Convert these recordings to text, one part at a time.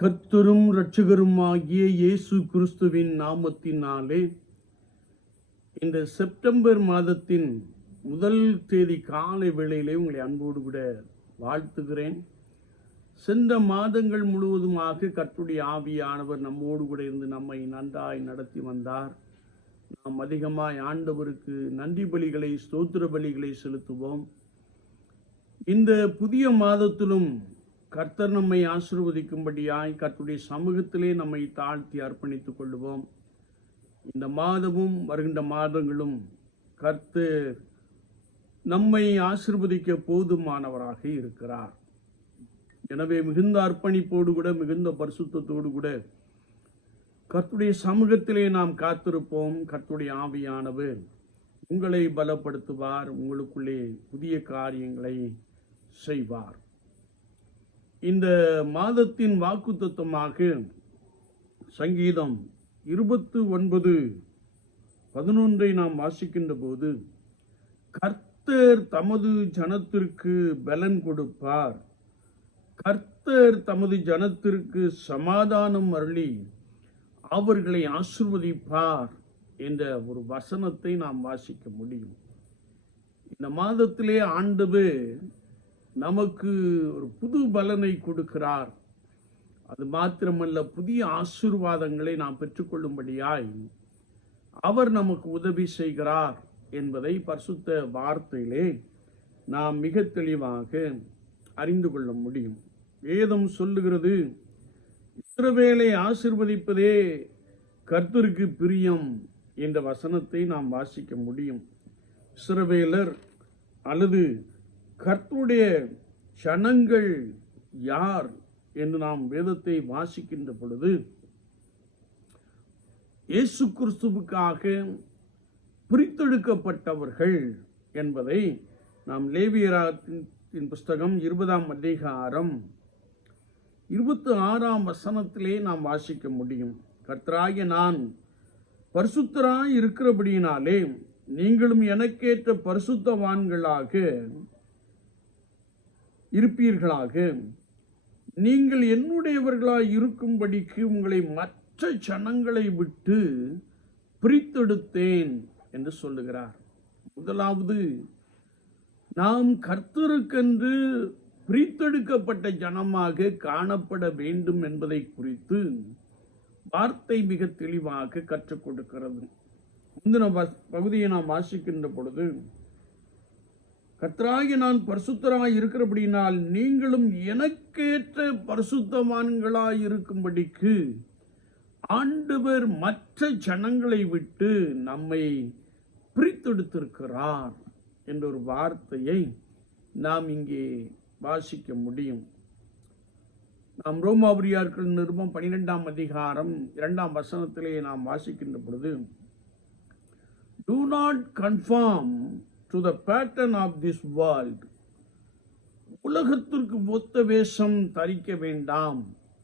கர்த்தரும் இரட்சகருமாகிய இயேசு கிறிஸ்துவின் நாமத்தினாலே இந்த செப்டம்பர் மாதத்தின் முதல் தேதி காலை வேளையிலே உங்களை அன்போடு கூட வாழ்த்துகிறேன். சென்ற மாதங்கள் முழுவதுமாக கர்த்தருடைய ஆவியானவர் நம்மோடு கூட இருந்து நம்மை நன்றாய் நடத்தி வந்தார். நாம் அதிகமாய் ஆண்டவருக்கு நன்றி பலிகளை ஸ்தோத்திர பலிகளை செலுத்துவோம். இந்த புதிய மாதத்திலும் கர்த்தர் நம்மை ஆசிர்வதிக்கும்படியாய் கர்த்துடைய சமூகத்திலே நம்மை தாழ்த்தி அர்ப்பணித்துக் கொள்வோம் இந்த மாதமும் வருகின்ற மாதங்களும் கர்த்தர் நம்மை ஆசிர்வதிக்க போதுமானவராக இருக்கிறார். எனவே மிகுந்த அர்ப்பணிப்போடு கூட மிகுந்த பரிசுத்தத்தோடு கூட கர்த்துடைய சமூகத்திலே நாம் காத்திருப்போம். கர்த்துடைய ஆவியானவர் உங்களை பலப்படுத்துவார். உங்களுக்குள்ளே புதிய காரியங்களை செய்வார். இந்த மாதத்தின் வாக்குத்தத்தமாக சங்கீதம் இருபத்து ஒன்பது பதினொன்றை நாம் வாசிக்கின்ற போது கர்த்தர் தமது ஜனத்திற்கு பலன் கொடுப்பார். கர்த்தர் தமது ஜனத்திற்கு சமாதானம் அருளி அவர்களை ஆசிர்வதிப்பார் என்ற ஒரு வசனத்தை நாம் வாசிக்க முடியும். இந்த மாதத்திலே ஆண்டவர் நமக்கு ஒரு புது பலனை கொடுக்கிறார். அது மாத்திரமல்ல புதிய ஆசீர்வாதங்களை நாம் பெற்றுக்கொள்ளும்படியாய் அவர் நமக்கு உதவி செய்கிறார் என்பதை பரிசுத்த வார்த்தையிலே நாம் மிக தெளிவாக அறிந்து கொள்ள முடியும். வேதம் சொல்லுகிறது இஸ்ரவேலை ஆசிர்வதிப்பதே கர்த்தருக்கு பிரியம் என்ற வசனத்தை நாம் வாசிக்க முடியும். இஸ்ரவேலர் அல்லது கர்த்தருடைய சனங்கள் யார் என்று நாம் வேதத்தை வாசிக்கின்ற பொழுது இயேசு கிறிஸ்துவுக்காக பிரித்தெடுக்கப்பட்டவர்கள் என்பதை நாம் லேவியராகத்தின் புஸ்தகம் இருபதாம் அதிகாரம் இருபத்தி ஆறாம் வசனத்திலே நாம் வாசிக்க முடியும். கர்த்தராகிய நான் பரிசுத்தராய் இருக்கிறபடியினாலே நீங்களும் எனக்கேற்ற பரிசுத்தவான்களாக இருப்பீர்களாக. நீங்கள் என்னுடையவர்களாய் இருக்கும்படிக்கு உங்களை மற்ற சனங்களை விட்டு பிரித்தெடுத்தேன் என்று சொல்லுகிறார். முதலாவது நாம் கர்த்தருக்கென்று பிரித்தெடுக்கப்பட்ட ஜனமாக காணப்பட வேண்டும் என்பதை குறித்து வார்த்தை மிக தெளிவாக கற்றுக் கொடுக்கிறது. முந்தின பகுதியை நாம் வாசிக்கின்ற பொழுது கர்த்தராகி நான் பரிசுத்தராய் இருக்கிறபடியினால் நீங்களும் எனக்கேற்ற பரிசுத்தவான்களாய் இருக்கும்படிக்கு ஆண்டவர் மற்ற ஜனங்களை விட்டு நம்மை பிரித்தெடுத்திருக்கிறார் என்ற ஒரு வார்த்தையை நாம் இங்கே வாசிக்க முடியும். நாம் ரோமாபுரியார்கள் நிருபம் பனிரெண்டாம் அதிகாரம் இரண்டாம் வசனத்திலே நாம் வாசிக்கின்ற பொழுது do not conform to the pattern of this world உலகத்திற்கு ஒத்த வேஷம் தரிக்க வேண்டாம்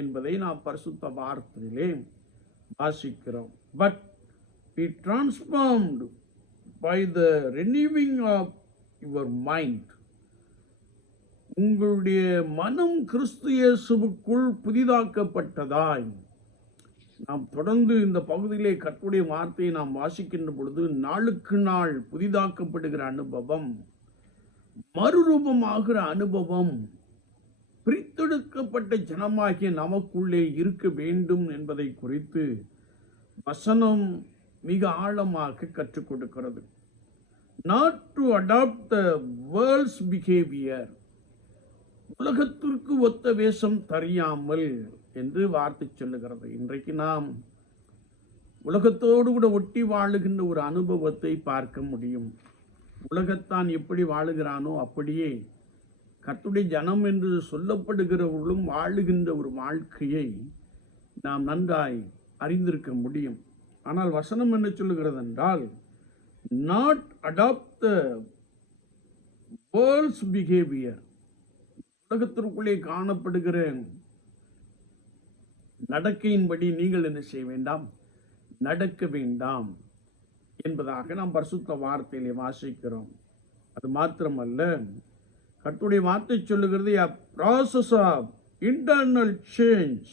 என்பதை நாம் பரிசுத்த வார்த்தையிலே வாசிக்கிறோம். But be transformed by the renewing of your mind உங்களுடைய மனம் கிறிஸ்து இயேசுவுக்குள் புதிதாக்கப்பட்டதாய். நாம் தொடர்ந்து இந்த பகுதியிலே கற்புடைய வார்த்தையை நாம் வாசிக்கின்ற பொழுது நாளுக்கு நாள் புதிதாக்கப்படுகிற அனுபவம் மறுரூபமாகிற அனுபவம் பிரித்தெடுக்கப்பட்ட ஜனமாகிய நமக்குள்ளே இருக்க வேண்டும் என்பதை குறித்து வசனம் மிக ஆழமாக கற்றுக் கொடுக்கிறது. Not to adopt the world's behaviour உலகத்திற்கு ஒத்த வேஷம் தெரியாமல் என்று வார்த்தை சொல்லுகிறது. இன்றைக்கு நாம் உலகத்தோடு கூட ஒட்டி வாழுகின்ற ஒரு அனுபவத்தை பார்க்க முடியும். உலகத்தான் எப்படி வாழுகிறானோ அப்படியே கத்துடைய ஜனம் என்று சொல்லப்படுகிறவர்களும் வாழுகின்ற ஒரு வாழ்க்கையை நாம் நன்றாய் அறிந்திருக்க முடியும். ஆனால் வசனம் என்ன சொல்லுகிறது என்றால் not adopt the world's behaviour உலகத்திற்குள்ளே காணப்படுகிற நடக்கையின்படி நீங்கள் என்ன செய்ய வேண்டாம்? நடக்க வேண்டாம் என்பதாக நாம் பரிசுத்த வார்த்தையிலே வாசிக்கிறோம். அது மாத்திரமல்ல கட்டுடைய வார்த்தை சொல்லுகிறது a process of internal change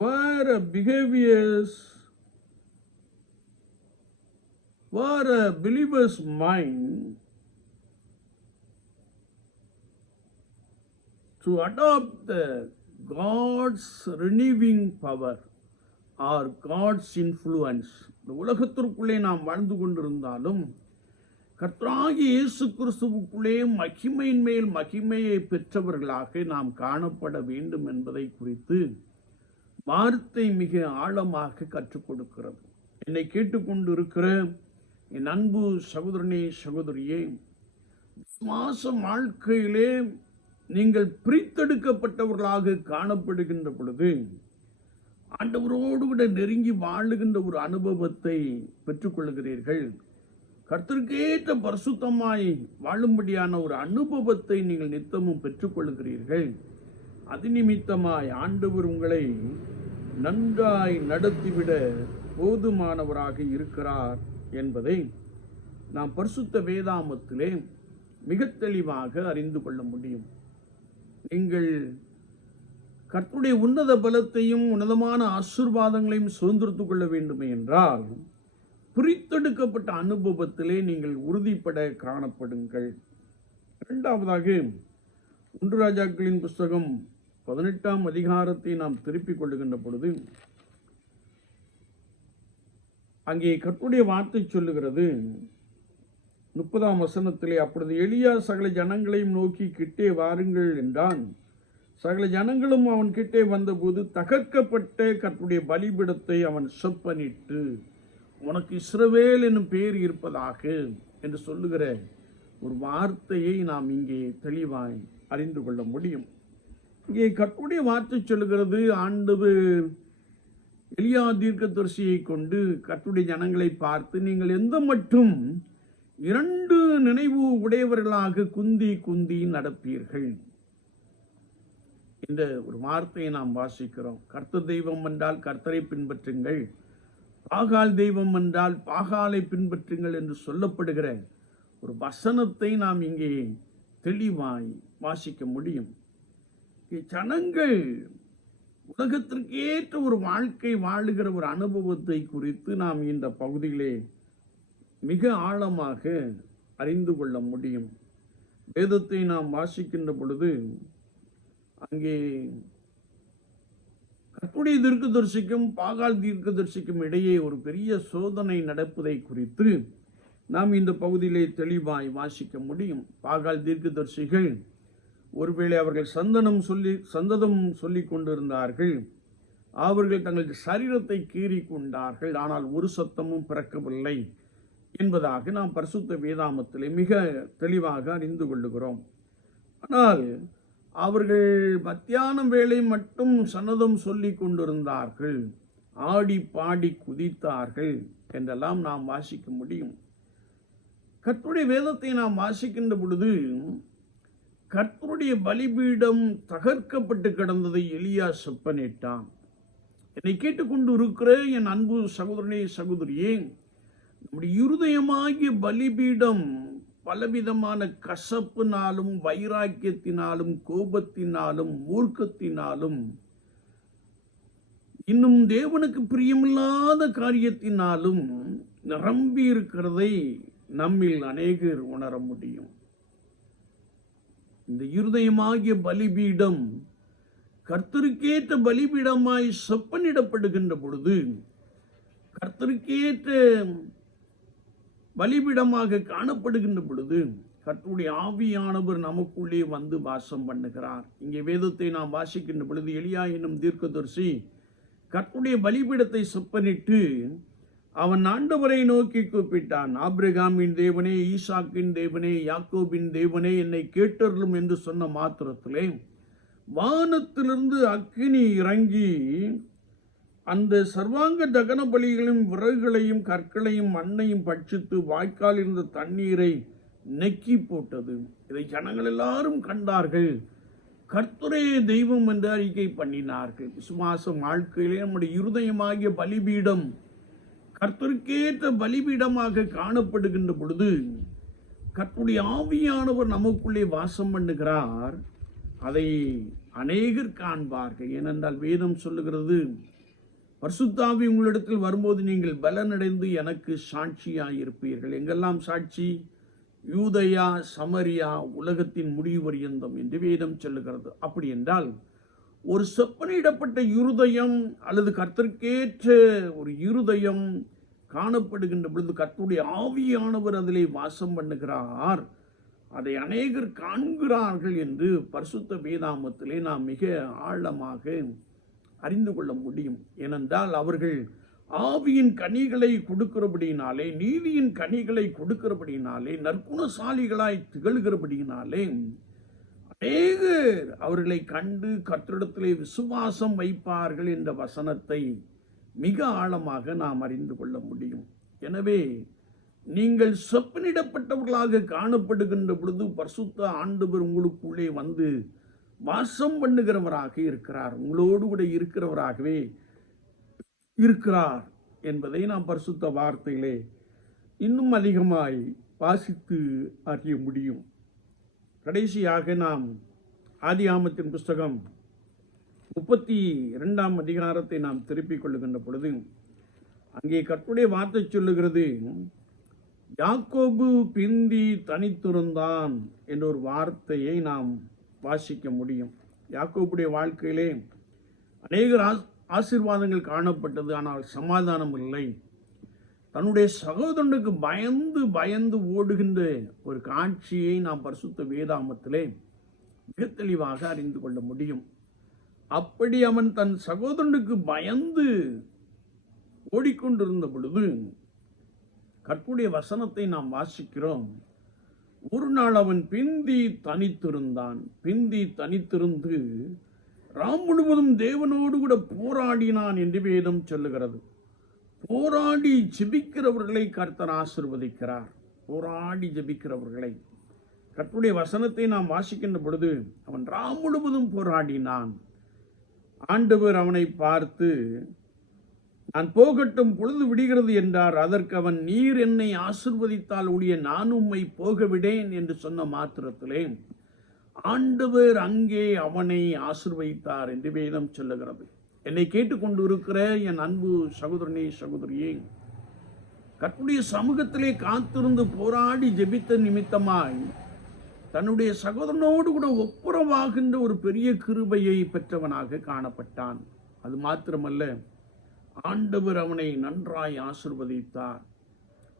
வேற பிஹேவியர்ஸ் வேற believers mind to adopt the God's renewing power or God's influence இந்த உலகத்திற்குள்ளே நாம் வாழ்ந்து கொண்டிருந்தாலும் கர்த்தராகி இயேசு கிறிஸ்துவுக்குள்ளே மகிமையின் மேல் மகிமையை பெற்றவர்களாக நாம் காணப்பட வேண்டும் என்பதை குறித்து வார்த்தை மிக ஆழமாக கற்றுக் கொடுக்கிறது. என்னை கேட்டுக்கொண்டு இருக்கிற என் அன்பு சகோதரனே சகோதரியே விசுவாச வாழ்க்கையிலே நீங்கள் பிரித்தெடுக்கப்பட்டவர்களாக காணப்படுகின்ற பொழுது ஆண்டவரோடு கூட நெருங்கி வாழுகின்ற ஒரு அனுபவத்தை பெற்றுக்கொள்கிறீர்கள் கர்த்தருக்கேற்ற பரிசுத்தமாய் வாழும்படியான ஒரு அனுபவத்தை நீங்கள் நித்தமும் பெற்றுக்கொள்கிறீர்கள் அது நிமித்தமாய் ஆண்டவர் உங்களை நன்றாய் நடத்திவிட போதுமானவராக இருக்கிறார் என்பதை நாம் பரிசுத்த வேதாமத்திலே மிக தெளிவாக அறிந்து கொள்ள முடியும். நீங்கள் கர்த்துடைய உன்னத பலத்தையும் உன்னதமான ஆசீர்வாதங்களையும் சுதந்திரத்து கொள்ள வேண்டுமே என்றால் பிரித்தெடுக்கப்பட்ட அனுபவத்திலே நீங்கள் உறுதிப்பட காணப்படுங்கள். இரண்டாவதாக ஒன்று ராஜாக்களின் புஸ்தகம் பதினெட்டாம் அதிகாரத்தை நாம் திருப்பிக் கொள்ளுகின்ற பொழுது அங்கே கர்த்தருடைய வார்த்தை சொல்லுகிறது. முப்பதாம் வசனத்திலே அப்பொழுது எளியா சகல ஜனங்களையும் நோக்கி கிட்டே வாருங்கள் என்றான். சகல ஜனங்களும் அவன் கிட்டே வந்தபோது தகர்க்கப்பட்ட கற்றுடைய பலிபிடத்தை அவன் செப்பனிட்டு உனக்கு இஸ்ரவேல் என்னும் பேர் இருப்பதாக என்று சொல்லுகிற ஒரு வார்த்தையை நாம் இங்கே தெளிவாய் அறிந்து கொள்ள முடியும். இங்கே கற்றுடைய வார்த்தை சொல்லுகிறது ஆண்டது எளியா தீர்க்கதரிசியை கொண்டு கற்றுடைய ஜனங்களை பார்த்து நீங்கள் எந்த மட்டும் இரண்டு நினைவு உடையவர்களாக குந்தி குந்தி நடப்பீர்கள். இந்த ஒரு வார்த்தையை நாம் வாசிக்கிறோம். கர்த்த தெய்வம் என்றால் கர்த்தரை பின்பற்றுங்கள். பாகால் தெய்வம் என்றால் பாகாலை பின்பற்றுங்கள் என்று சொல்லப்படுகிற ஒரு வசனத்தை நாம் இங்கே தெளிவாய் வாசிக்க முடியும். ஜனங்கள் உலகத்திற்கேற்ற ஒரு வாழ்க்கை வாழுகிற ஒரு அனுபவத்தை குறித்து நாம் இந்த பகுதியிலே மிக ஆழமாக அறிந்து கொள்ள முடியும். வேதத்தை நாம் வாசிக்கின்ற பொழுது அங்கே கற்புடைய தீர்க்கதரிசிக்கும் பாகால் தீர்க்கதரிசிக்கும் இடையே ஒரு பெரிய சோதனை நடப்பதை குறித்து நாம் இந்த பகுதியிலே தெளிவாய் வாசிக்க முடியும். பாகால் தீர்க்கதரிசிகள் ஒருவேளை அவர்கள் சந்தனம் சொல்லி சந்ததம் சொல்லி கொண்டிருந்தார்கள். அவர்கள் தங்கள் சரீரத்தை கீறி கொண்டார்கள். ஆனால் ஒரு சத்தமும் பிறக்கவில்லை. என்பதாக நாம் பரிசுத்த வேதாமத்திலே மிக தெளிவாக அறிந்து கொள்ளுகிறோம். ஆனால் அவர்கள் மத்தியானம் வேளை மட்டும் சன்னதம் சொல்லி கொண்டிருந்தார்கள். ஆடி பாடி குதித்தார்கள் என்றெல்லாம் நாம் வாசிக்க முடியும். கர்த்தருடைய வேதத்தை நாம் வாசிக்கின்ற பொழுது கர்த்தருடைய பலிபீடம் தகர்க்கப்பட்டு கிடந்ததை எளியா செப்பனிட்டான். என்னை கேட்டுக்கொண்டு இருக்கிற என் அன்பு சகோதரனே சகோதரியே நம்முடைய இருதயமாகிய பலிபீடம் பலவிதமான கசப்புனாலும் வைராக்கியத்தினாலும் கோபத்தினாலும் மூர்க்கத்தினாலும் இன்னும் தேவனுக்கு பிரியமில்லாத காரியத்தினாலும் நிரம்பி இருக்கிறதை நம்மில் அநேகர் உணர முடியும். இந்த இருதயமாகிய பலிபீடம் கர்த்தருக்கேற்ற பலிபீடமாய் செப்பனிடப்படுகின்ற பொழுது கர்த்தருக்கேற்ற பலிபீடமாக காணப்படுகின்ற பொழுது கர்த்தருடைய ஆவியானவர் நமக்குள்ளே வந்து வாசம் பண்ணுகிறார். இங்கே வேதத்தை நாம் வாசிக்கின்ற பொழுது எளியா என்னும் தீர்க்கதரிசி கர்த்தருடைய பலிபீடத்தை செப்பனிட்டு அவன் ஆண்டவரை நோக்கி கூப்பிட்டான். ஆப்ரகாமின் தேவனே ஈசாக்கின் தேவனே யாக்கோபின் தேவனே என்னை கேட்டருளும் என்று சொன்ன மாத்திரத்திலே வானத்திலிருந்து அக்கினி இறங்கி அந்த சர்வாங்க தகன பலிகளையும் விறகுகளையும் கற்களையும் மண்ணையும் பட்சித்து வாய்க்கால் இருந்த தண்ணீரை நெக்கி போட்டது. இதை ஜனங்கள் எல்லாரும் கண்டார்கள். கர்த்தரே தெய்வம் என்று அறிக்கை பண்ணினார்கள். விசுவாசம் வாழ்க்கையிலே நம்முடைய இருதயமாகிய பலிபீடம் கர்த்தருக்கேற்ற பலிபீடமாக காணப்படுகின்ற பொழுது கர்த்தருடைய ஆவியானவர் நமக்குள்ளே வாசம் பண்ணுகிறார். அதை அநேகர் காண்பார்கள். ஏனென்றால் வேதம் சொல்லுகிறது பரிசுத்தாவி உங்களிடத்தில் வரும்போது நீங்கள் பலனடைந்து எனக்கு சாட்சியாயிருப்பீர்கள். எங்கெல்லாம் சாட்சி? யூதயா சமரியா உலகத்தின் முடிவு பரியந்தம் என்று வேதம் சொல்லுகிறது. அப்படி என்றால் ஒரு செப்பனிடப்பட்ட இருதயம் அல்லது கர்த்தர்க்கேற்ற ஒரு இருதயம் காணப்படுகின்ற பொழுது கர்த்தருடைய ஆவியானவர் அதிலே வாசம் பண்ணுகிறார். அதை அநேகர் காண்கிறார்கள் என்று பரிசுத்த வேதாமத்திலே நாம் மிக ஆழமாக அறிந்து கொள்ள முடியும். ஏனென்றால் அவர்கள் ஆவியின் கனிகளை கொடுக்கிறபடியினாலே நீதியின் கனிகளை கொடுக்கிறபடியினாலே நற்குணசாலிகளாய் திகழ்கிறபடியினாலே அநேகர் அவர்களை கண்டு கற்றிடத்திலே விசுவாசம் வைப்பார்கள் என்ற வசனத்தை மிக ஆழமாக நாம் அறிந்து கொள்ள முடியும். எனவே நீங்கள் சொப்பனிடப்பட்டவர்களாக காணப்படுகின்ற பொழுது பரிசுத்த ஆண்டவர் உங்களுக்குள்ளே வந்து வாசம் பண்ணுகிறவராக இருக்கிறார். உங்களோடு கூட இருக்கிறவராகவே இருக்கிறார் என்பதை நாம் பரிசுத்த வார்த்தையிலே இன்னும் அதிகமாய் வாசித்து அறிய முடியும். கடைசியாக நாம் ஆதி ஆமத்தின் புஸ்தகம் முப்பத்தி இரண்டாம் அதிகாரத்தை நாம் திருப்பிக் கொள்ளுகின்ற பொழுது அங்கே கற்புடைய வார்த்தை சொல்லுகிறது யாக்கோபு பிந்தி தனித்திருந்தான் என்ற ஒரு வார்த்தையை நாம் வாசிக்க முடியும். யாக்கோபுடைய வாழ்க்கையிலே அநேக ஆசீர்வாதங்கள் காணப்பட்டது. ஆனால் சமாதானம் இல்லை. தன்னுடைய சகோதரனுக்கு பயந்து பயந்து ஓடுகின்ற ஒரு காட்சியை நாம் பரிசுத்த வேதாமத்திலே மிக தெளிவாக அறிந்து கொள்ள முடியும். அப்படி அவன் தன் சகோதரனுக்கு பயந்து ஓடிக்கொண்டிருந்த பொழுது கற்புடைய வசனத்தை நாம் வாசிக்கிறோம். ஒரு நாள் அவன் பிந்தி தனித்திருந்தான். பிந்தி தனித்திருந்து ராம் முழுவதும் தேவனோடு கூட போராடினான் என்று வேதம் சொல்லுகிறது. போராடி ஜெபிக்கிறவர்களை கர்த்தர் ஆசிர்வதிக்கிறார். போராடி ஜெபிக்கிறவர்களை. கர்த்தருடைய வசனத்தை நாம் வாசிக்கின்ற பொழுது அவன் ராம் முழுவதும் போராடினான். ஆண்டவர் அவனை பார்த்து நான் போகட்டும் பொழுது விடுகிறது என்றார். அதற்கு அவன் நீர் என்னை ஆசிர்வதித்தால் உடைய நான் உம்மை போகவிடேன் என்று சொன்ன மாத்திரத்திலே ஆண்டவர் அங்கே அவனை ஆசிர்வதித்தார் என்று வேதம் சொல்லுகிறது. என்னை கேட்டுக்கொண்டு இருக்கிற என் அன்பு சகோதரனே சகோதரியே கற்புடைய சமூகத்திலே காத்திருந்து போராடி ஜெபித்த நிமித்தமாய் தன்னுடைய சகோதரனோடு கூட ஒப்புரவாகின்ற ஒரு பெரிய கிருபையை பெற்றவனாக காணப்பட்டான். அது மாத்திரமல்ல ஆண்டவர் அவனை நன்றாய் ஆசிர்வதித்தார்.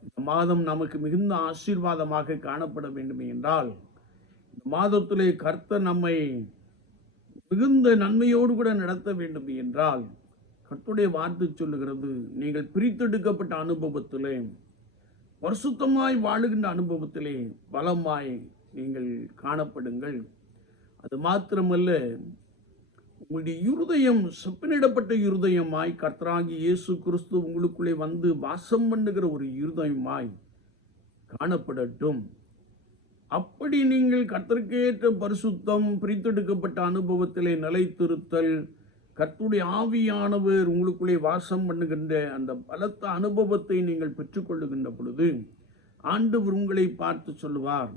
இந்த மாதம் நமக்கு மிகுந்த ஆசீர்வாதமாக காணப்பட வேண்டும் என்றால் இந்த மாதத்திலே கர்த்தர் நம்மை மிகுந்த நன்மையோடு கூட நடத்த வேண்டும் என்றால் கர்த்துடைய வார்த்தை சொல்லுகிறது நீங்கள் பிரித்தெடுக்கப்பட்ட அனுபவத்திலே பரிசுத்தமாய் வாழுகின்ற அனுபவத்திலே பலமாய் நீங்கள் காணப்படுங்கள். அது மாத்திரமல்ல உங்களுடைய இருதயம் செப்பனிடப்பட்ட இருதயமாய் கர்த்தராகி இயேசு கிறிஸ்து உங்களுக்குள்ளே வந்து வாசம் பண்ணுகிற ஒரு இருதயமாய் காணப்படட்டும். அப்படி நீங்கள் கர்த்தருக்கேற்ற பரிசுத்தம் பிரித்தெடுக்கப்பட்ட அனுபவத்திலே நிலைத்திருத்தல் கர்த்துடைய ஆவியானவர் உங்களுக்குள்ளே வாசம் பண்ணுகின்ற அந்த பலத்த அனுபவத்தை நீங்கள் பெற்றுக்கொள்ளுகின்ற பொழுது ஆண்டவர் உங்களை பார்த்து சொல்லுவார்.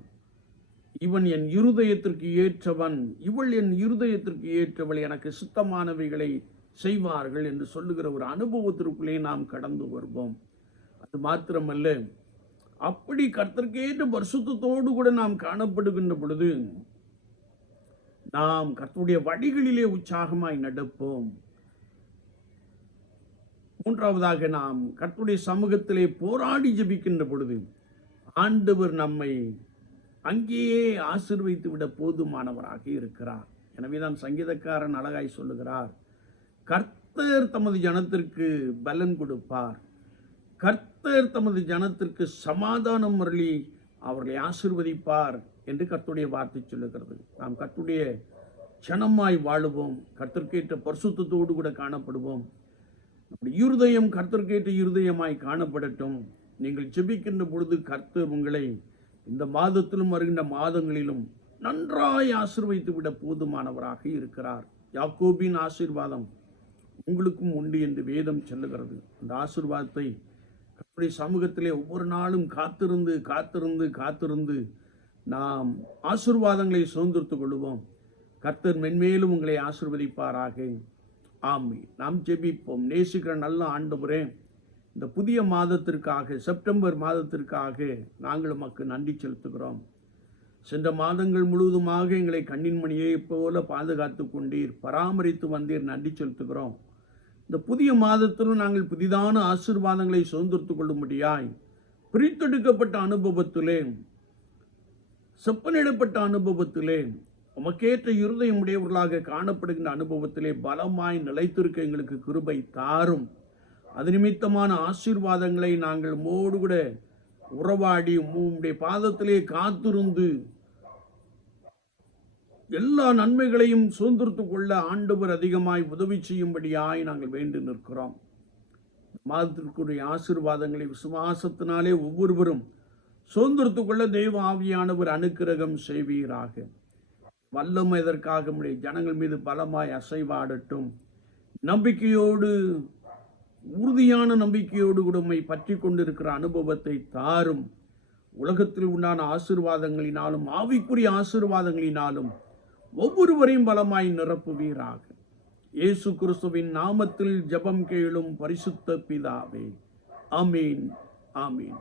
இவன் என் இருதயத்திற்கு ஏற்றவன் இவள் என் இருதயத்திற்கு ஏற்றவள் எனக்கு சுத்தமானவைகளை செய்வார்கள் என்று சொல்லுகிற ஒரு அனுபவத்திற்குள்ளே நாம் கடந்து வருவோம். அது மாத்திரமல்ல அப்படி கர்த்தர்க்கேற்ற பரிசுத்தோடு கூட நாம் காணப்படுகின்ற பொழுது நாம் கர்த்தருடைய வழிகளிலே உற்சாகமாய் நடப்போம். மூன்றாவதாக நாம் கர்த்தருடைய சமூகத்திலே போராடி ஜெபிக்கின்ற பொழுது ஆண்டவர் நம்மை அங்கேயே ஆசிர்வைத்து விட போதுமானவராக இருக்கிறார். எனவே தான் சங்கீதக்காரன் அழகாய் சொல்லுகிறார் கர்த்தர் தமது ஜனத்திற்கு பலன் கொடுப்பார். கர்த்தர் தமது ஜனத்திற்கு சமாதானம் அருளி அவர்களை ஆசிர்வதிப்பார் என்று கர்த்துடைய வார்த்தை சொல்லுகிறது. நாம் கர்த்துடைய க்ஷணமாய் வாழுவோம் கர்த்தர்க்கேற்ற பரிசுத்தத்தோடு கூட காணப்படுவோம். நம்முடைய இருதயம் கர்த்தர்க்கேற்ற இருதயமாய் காணப்படட்டும். நீங்கள் ஜெபிக்கின்ற பொழுது கர்த்தர் உங்களை இந்த மாதத்திலும் வருகின்ற மாதங்களிலும் நன்றாய் ஆசிர்வைத்து விட போதுமானவராக இருக்கிறார். யாக்கோபின் ஆசீர்வாதம் உங்களுக்கும் உண்டு என்று வேதம் சொல்லுகிறது. அந்த ஆசிர்வாதத்தை கர்த்தருடைய சமூகத்திலே ஒவ்வொரு நாளும் காத்திருந்து காத்திருந்து காத்திருந்து நாம் ஆசிர்வாதங்களை சுதந்திரத்துக் கொள்வோம் கர்த்தர் மென்மேலும் உங்களை ஆசிர்வதிப்பாராக. ஆம் நாம் ஜெபிப்போம். நேசிக்கிற நல்ல ஆண்டவரே இந்த புதிய மாதத்திற்காக செப்டம்பர் மாதத்திற்காக நாங்கள் உமக்கு நன்றி செலுத்துகிறோம். சென்ற மாதங்கள் முழுவதுமாக எங்களை கண்ணின் மணியை போல பாதுகாத்து கொண்டீர் பராமரித்து வந்தீர் நன்றி செலுத்துகிறோம். இந்த புதிய மாதத்திலும் நாங்கள் புதிதான ஆசீர்வாதங்களை சுதந்திரத்து கொள்ளும்படியாய் பிரித்தெடுக்கப்பட்ட அனுபவத்திலே செப்பனிடப்பட்ட அனுபவத்திலே உமக்கேற்ற இருதயம் உடையவர்களாக காணப்படுகின்ற அனுபவத்திலே பலமாய் நிலைத்திருக்க எங்களுக்கு கிருபை தாரும். அது நிமித்தமான ஆசீர்வாதங்களை நாங்கள் மோடு கூட உறவாடி உம்முடைய பாதத்திலே காத்திருந்து எல்லா நன்மைகளையும் சுதந்திரத்து கொள்ள ஆண்டவர் அதிகமாய் உதவி செய்யும்படியாய் நாங்கள் வேண்டி நிற்கிறோம். மாதத்திற்குரிய ஆசீர்வாதங்களை விசுவாசத்தினாலே ஒவ்வொருவரும் சுதந்திரத்து கொள்ள தெய்வ ஆவியானவர் அனுக்கிரகம் செய்வீராக. வல்லமை இதற்காக நம்முடைய ஜனங்கள் மீது பலமாய் அசைவாடட்டும். நம்பிக்கையோடு உறுதியான நம்பிக்கையோடு உடமை பற்றி கொண்டிருக்கிற அனுபவத்தை தாரும். உலகத்தில் உண்டான ஆசீர்வாதங்களினாலும் ஆவிக்குரிய ஆசீர்வாதங்களினாலும் ஒவ்வொருவரையும் பலமாய் நிரப்புவீராக. இயேசு கிறிஸ்துவின் நாமத்தில் ஜெபம் கேளும் பரிசுத்த பிதாவே. ஆமீன் ஆமீன்.